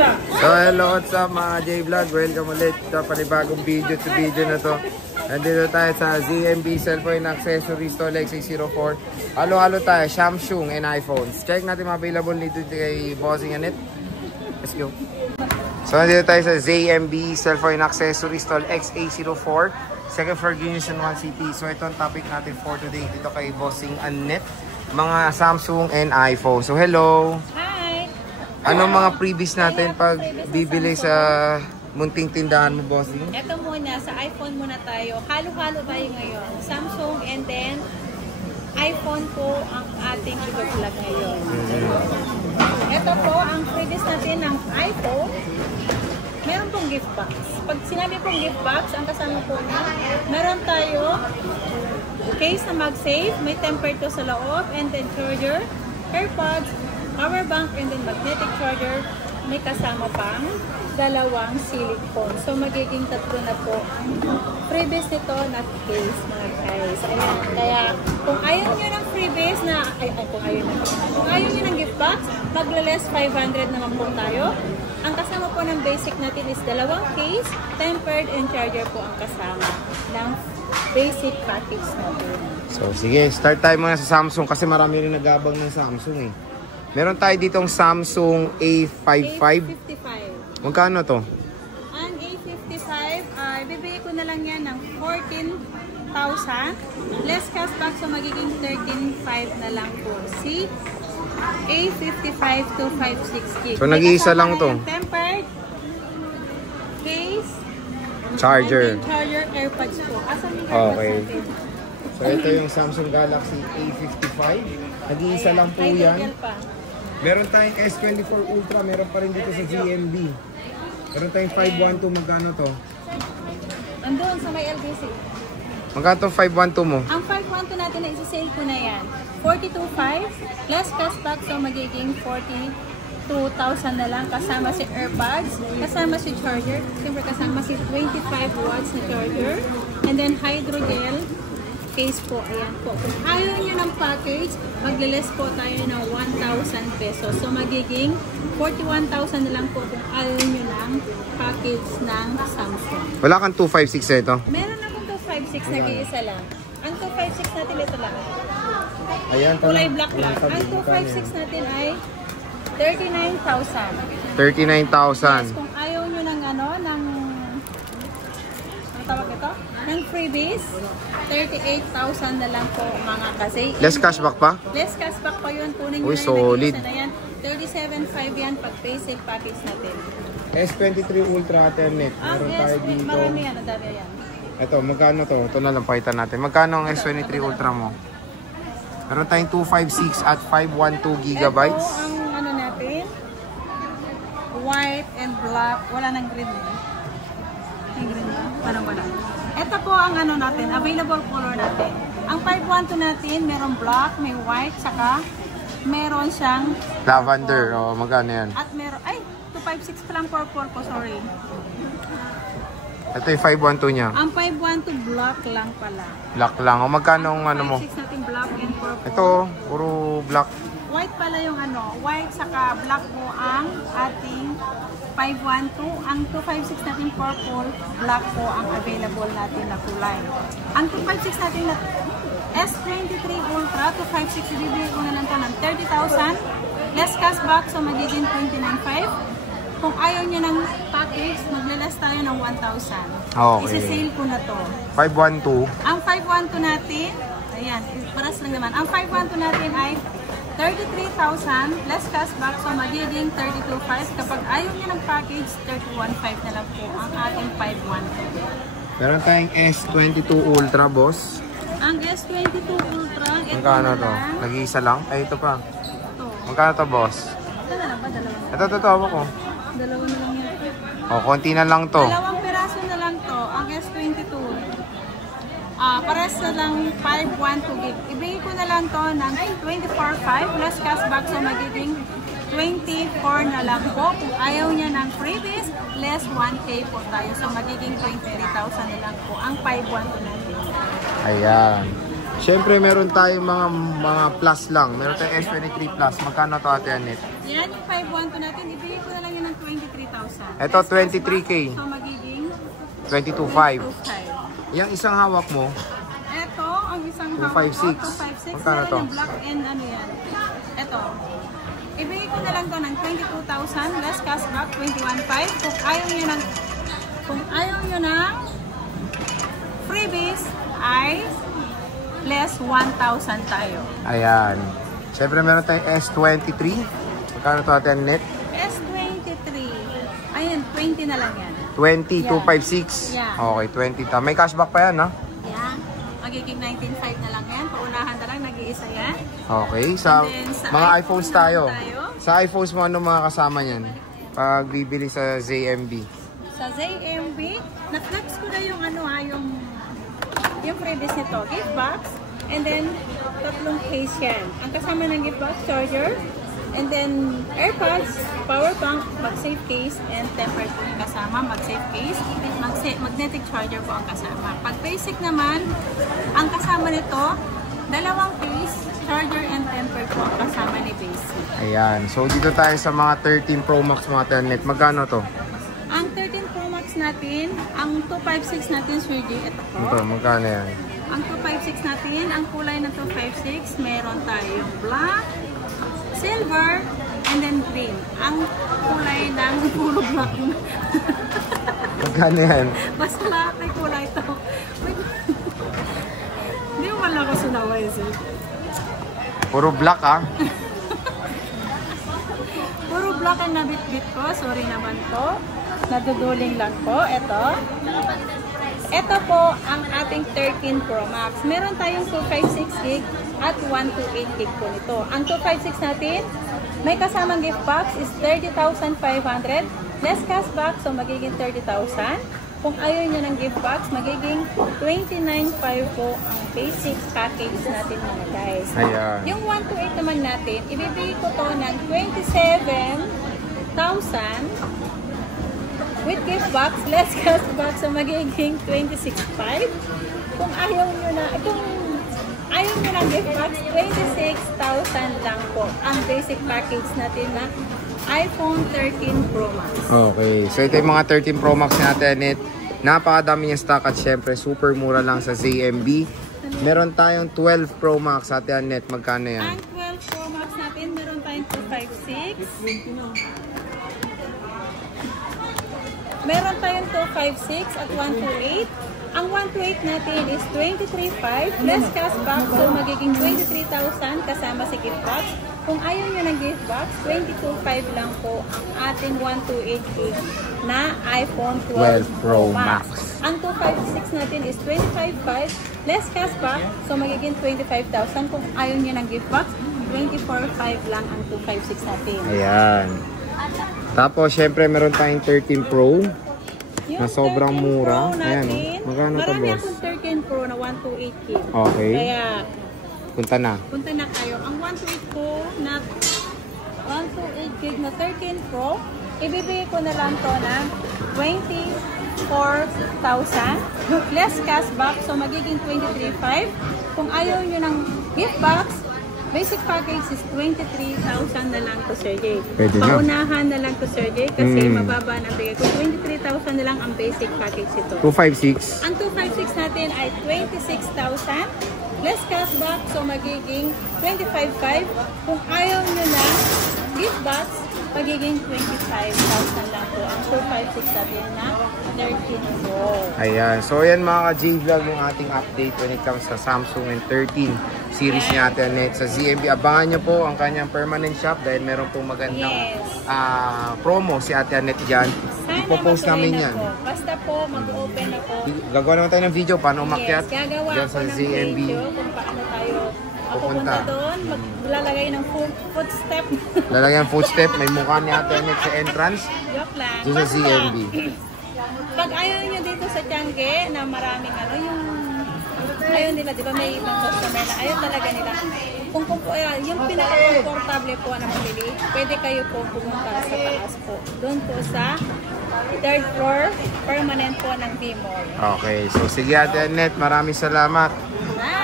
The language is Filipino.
So hello, what's up mga J-Vlog? Welcome ulit sa panibagong video na to. Nandito tayo sa ZMB Cellphone Accessories Store XA04. Halo-halo tayo, Samsung and iPhones. Check natin mga available dito kay Bossing Annette. Let's go. So nandito tayo sa ZMB Cellphone Accessories Store XA04. Second floor, Unison 1 City. So ito ang topic natin for today dito kay Bossing Annette. Mga Samsung and iPhone. So hello! Anong mga freebies natin pag bibili sa munting tindahan mo, Bossing? Ito muna, sa iPhone muna tayo. Halo-halo tayo ngayon. Samsung and then iPhone po ang ating i-vlog ngayon. Ito po, ang freebies natin ng iPhone. Meron pong gift box. Pag sinabi pong gift box, ang kasama po na, meron tayo case na MagSafe, may tempered to sa loob, and then charger, AirPods, power bank, and then magnetic charger. May kasama pang dalawang silicone. So magiging tatlo na po ang freebies nito na case, mga guys. Ayan. Kaya kung ayaw nyo ng freebies na, kung ayaw nyo ng gift box, magla-less 500 naman po tayo. Ang kasama po ng basic natin is dalawang case, tempered, and charger po ang kasama ng basic package natin. So sige, start tayo muna sa Samsung kasi marami rin nagabang ng Samsung eh. Meron tayo ditong Samsung A55. Magkano to? Ang A55, ibibigay ko na lang yan ng 14,000. Less cashback, so magiging 13,500 na lang po. See? A55 256 GB. So nag-iisa lang to. Tempered case, charger, charger, AirPods po. Asan yung AirPods natin? So ito yung Samsung Galaxy A55. Nag-iisa lang po yan. Meron tayong S24 Ultra, meron pa rin dito sa GMB. Meron tayong 512, magkano to? Andun sa may LBC. Magkano to 512 mo? Ang 512 natin na isa-sale ko na yan. 42,500 plus cashback, so magiging 42,000 na lang. Kasama si AirPods, kasama si charger, siyempre kasama si 25 watts na charger, and then hydrogel case po. Ayan po. Kung ayaw nyo ng package, maglilis po tayo ng 1,000 pesos. So magiging 41,000 na lang po kung ayaw nyo ng package ng Samsung. Wala kang 256 ito? Meron akong 256, nag-iisa lang. Ang 256 natin ito lang. Ayan, kulay black lang. Ang 256 natin ay 39,000. 39,000. Yes, kung ayaw nyo ng ano tawag ito? Ng freebies, 38,000 na lang po mga kasi. Less cashback pa? Less cashback pa yun. Kunin nyo uy, solid. Na yan. 37,500 yan pag basic package natin. S23 Ultra Ethernet. Meron tayo dito. Marami yan. Ang dami yan. Ito, magkano to? Ito na lang pakita natin. Magkano ang S23 Ultra mo? Meron tayong 256 at 512 gigabytes. Ito ang ano natin. White and black. Wala nang green eh. May green ba? Parang wala. Ito po ang ano natin. Available color natin. Ang 512 natin, meron black, may white, saka meron siyang lavender. O, magkano yan? at meron, ay, 256 pa lang purple ko, sorry. Ito yung 512 niya. Ang 512 black lang pala. Black lang. O, magkano ang ano mo? 256 natin black and purple. Ito, puro black. White pala yung ano, white saka black po ang ating 512. Ang 256 natin purple, black po ang available natin na kulay. Ang 256 natin na S23 Ultra, 256, ibibigay ko na lang ito ng 30,000. Less cashback, so magiging 29,500. Kung ayaw nyo ng package, maglalas tayo ng 1,000. Okay. Isa-sale ko na to. 512. Ang 512 natin, ayan, paras lang naman. Ang 512 natin ay 33,000 less cashback, so magiging 32,500. Kapag ayaw nyo ng package, 31,500 na lang po ang ating 512. Meron tayong S22 Ultra, boss. Ang S22 Ultra, ito Magkano na to? lang. Nag-iisa lang? Ay, ito pa. Ito. Magkano to, boss? Ito na lang ba? Dalawa na. Ito, totoo ko. Dalawa na lang yan. O, konti na lang to. Dalawang piraso na lang to, ang S22. Pares na lang 512 gig. Ibigay ko na lang to ng 24,500 less cashback, so magiging 24 na lang po. Kung ayaw niya ng freebies, less 1K po tayo. So magiging 23,000 na lang po ang 512 natin. Ayan. Siyempre, meron tayong mga plus lang. Meron tayong S23 Plus. Magkano to, Ate Annette? Yan yung 512 natin. Ibigay ko na lang yun ng Ito, 23K. So, magiging 22.5. 2.5. Yung isang hawak mo, Ito, ang isang 256. hawak ko, 256. Magkano to? Meron yung black and ano yan. Ito. Ibigay ko na lang to ng 22,000 less cashback, 21,500. Kung ayaw nyo ng freebies ay less 1,000 tayo. ayan. Siyempre meron tayong S23. Magkano to atin net? S23. Ayun, 20 na lang yan. 20, Yeah. 256. Yeah. Okay, 20. May cashback pa yan, ha? Yan. Magiging 19,500 na lang yan. Paunahan na lang, nag-iisa yan. Okay, sa, And then, sa mga iPhone iPhones naman tayo. tayo. Sa iPhones mo, ano mga kasama niyan? Pag bibili sa ZMB. Sa ZMB, na-flex ko na yung ano yung freebies nito. Gift box. And then, 3 case yan. Ang kasama ng gift box, charger. And then, AirPods, power bank, mag-safe case, and tempered po yung kasama, mag-safe case. Magnetic charger po ang kasama. Pag basic naman, ang kasama nito, 2 case, charger and tempered po ang kasama ni basic. Ayan. So, dito tayo sa mga 13 Pro Max mga Telnet. Magkano to? Ang 13 Pro Max natin, ang 256 natin, Sir G, ito po. Ito, magkano yan? Ang 256 natin, ang kulay ng 256, meron tayong black, silver, and then green. Ang kulay ng puro black. Magkano yan? Basta lahat may kulay ito. Hindi mo wala ko sinaway, sir. Puro black, ha? Puro black ang nabit-bit ko. Sorry naman po. Naduduling lang po. Ito po ang ating 13 Pro Max. Meron tayong 256 gig at 128 gig po nito. Ang 256 natin, may kasamang gift box is 30,500. Less cashback, so magiging 30,000. Kung ayaw nyo ng gift box, magiging 29,500 po ang basic package natin mga guys. Ayan. Yung 128 naman natin, ibibigay ko to ng 27,000 with gift box, less cashback, so magiging 26,500. Kung ayaw nyo ng gift box, 26,000 lang po ang basic package natin na iPhone 13 Pro Max. Okay. So, ito yung mga 13 Pro Max natin. Napakadami niyang stock at syempre super mura lang sa ZMB. Meron tayong 12 Pro Max at net. Magkano yan? Ang 12 Pro Max natin, meron tayong 256. Meron tayong 256 at 128. Ang 128 natin is 23,500 less cashback, so magiging 23,000 kasama si gift box. Kung ayaw nyo ng gift box, 22,500 lang po ang ating 128 gig na iPhone 12 Pro Max. Ang 256 natin is 25,500 less cashback, so magiging 25,000. Kung ayaw nyo ng gift box, 24,500 lang ang 256 natin. Ayan. Tapos, syempre, meron tayong 13 Pro na sobrang 13 mura. Pro Ayan. natin, Magkano to, marami boss? akong 13 Pro na 128 gig. Okay. Kaya, Punta na. punta na kayo. Ang 128 Pro na 128 gig na 13 Pro, ibibigay ko na lang to ng 24,000 less cashback, so magiging 23,500. Kung ayaw nyo ng gift box, basic package is 23,000 na lang to Sir J. Pwede na. Paunahan na lang to Sir J kasi mababa na bigay ko. 23,000 na lang ang basic package ito. 256. Ang 256 natin ay 26,000 less cashback, so magiging 25,500. Kung ayaw nyo na gift box, magiging 25,000 lang po ang 256 natin na 13 Pro. Ayan. So, ayan mga ka-J-Vlog yung ating update when it comes sa Samsung and 13 series ni Ate Annette sa ZMB. Abangan nyo po ang kanyang permanent shop dahil meron pong magandang promo si Ate Annette dyan. Ipopost namin yan. Basta po, mag-open ako. Gagawa naman tayo ng video paano umakyat Gagawa dyan ako sa ng ZMB. video kung paano tayo pupunta doon. Maglalagay ng footstep. Lalagyan footstep. May mukha ni Ate Annette sa entrance. Joke lang. Dito sa Basta, ZMB. Pag ayaw nyo dito sa Tiangge na maraming yung ayaw nila, di ba may ibang customer na ayaw talaga nila. Kung yung pinaka-comfortable po na mamili, pwede kayo po pumunta sa taas po. Doon po sa 3rd floor, permanent po ng B-Mall. Okay. So, sige Ate Annette. Maraming salamat. Bye!